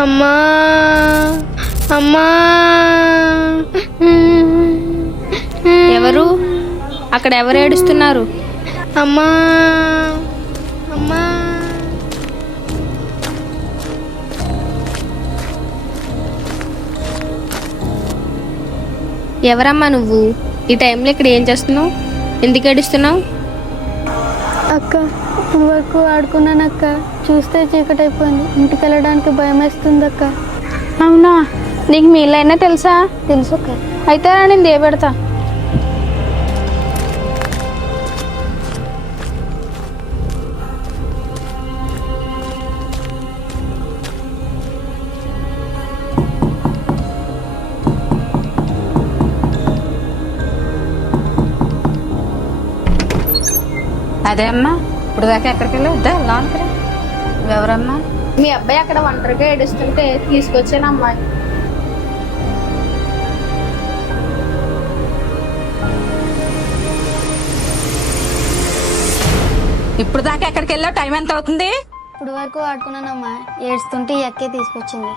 అమ్మా అమ్మా. ఎవరు అక్కడ? ఎవరు ఏడుస్తున్నారు? అమ్మా అమ్మా. ఎవరమ్మా నువ్వు? ఈ టైంలో ఇక్కడ ఏం చేస్తున్నావు? ఎందుకు ఏడుస్తున్నావు? అక్క, ఇప్పుడు వరకు ఆడుకున్నాను అక్క. చూస్తే చీకటి అయిపోయింది. ఇంటికి వెళ్ళడానికి భయం వేస్తుంది అక్క. అవునా? నీకు మీ ఇల్లు అయినా తెలుసా? తెలుసు అక్క. అయితే నేను దేపెడతా. అదే అమ్మా, ఇప్పుడు దాకా ఎక్కడికి వెళ్ళావు? లోపలికి ఎవరమ్మా? మీ అబ్బాయి అక్కడ ఒంటరిగా ఏడుస్తుంటే తీసుకొచ్చాను అమ్మాయి. ఇప్పుడు దాకా ఎక్కడికి వెళ్ళావు? టైం ఎంత అవుతుంది? ఇప్పుడు వరకు ఆడుకున్నానమ్మా. ఏడుస్తుంటే ఈ అక్కే తీసుకొచ్చింది.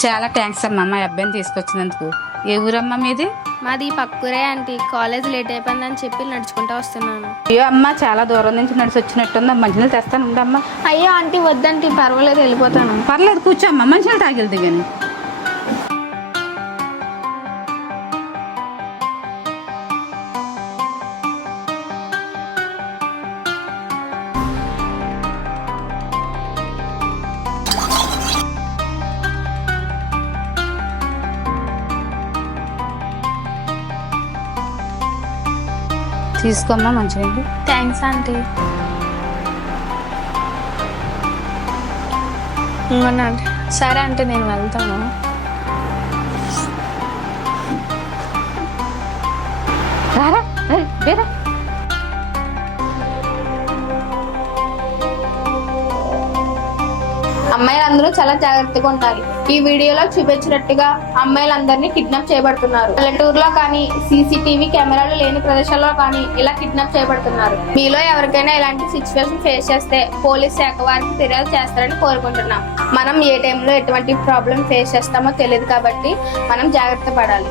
చాలా థ్యాంక్స్ అమ్మా మా అబ్బాయిని తీసుకొచ్చినందుకు. ఏ ఊరమ్మా మీది? మాది పక్కూరే ఆంటీ. కాలేజ్ లేట్ అయిపోయిందని చెప్పి నడుచుకుంటూ వస్తున్నాను. అయ్యో అమ్మ, చాలా దూరం నుంచి నడిచి వచ్చినట్టుందా? మంచినీళ్ళు తెస్తాను ఉండమ్మా. అయ్యో ఆంటీ వద్దంటీ, పర్వాలేదు, వెళ్ళిపోతాను. పర్లేదు, కూర్చోమ్మా, మంచినీళ్ళు తాగిల్ది కానీ. తీసుకోమ్మా మంచినీళ్ళు. Thanks aunty. సరే అంటే నేను వెళ్తాను. రారా, వేరా. అమ్మాయిలందరూ చాలా జాగ్రత్తగా ఉండాలి. ఈ వీడియోలో చూపించినట్టుగా అమ్మాయిలందరినీ కిడ్నాప్ చేయబడుతున్నారు. పల్లెటూరులో కానీ, సీసీటీవీ కెమెరాలు లేని ప్రదేశాల్లో కానీ ఇలా కిడ్నాప్ చేయబడుతున్నారు. మీలో ఎవరికైనా ఇలాంటి సిచ్యువేషన్ ఫేస్ చేస్తే పోలీస్ శాఖ వారికి ఫిర్యాదు చేస్తారని కోరుకుంటున్నాం. మనం ఏ టైంలో ఎటువంటి ప్రాబ్లం ఫేస్ చేస్తామో తెలియదు కాబట్టి మనం జాగ్రత్త పడాలి.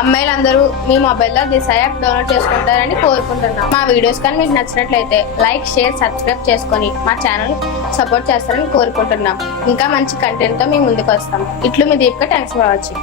అమ్మాయిలందరూ మీ మొబైల్లో దిశ యాప్ డౌన్లోడ్ చేసుకుంటారని కోరుకుంటున్నాం. మా వీడియోస్ కానీ మీకు నచ్చినట్లయితే లైక్, షేర్, సబ్స్క్రైబ్ చేసుకొని మా ఛానల్ సపోర్ట్ చేస్తారని కోరుకుంటున్నాం. ఇంకా మంచి కంటెంట్తో మీ ముందుకు వస్తాం. ఇట్లు మీ దీపిక. Thanks for watching.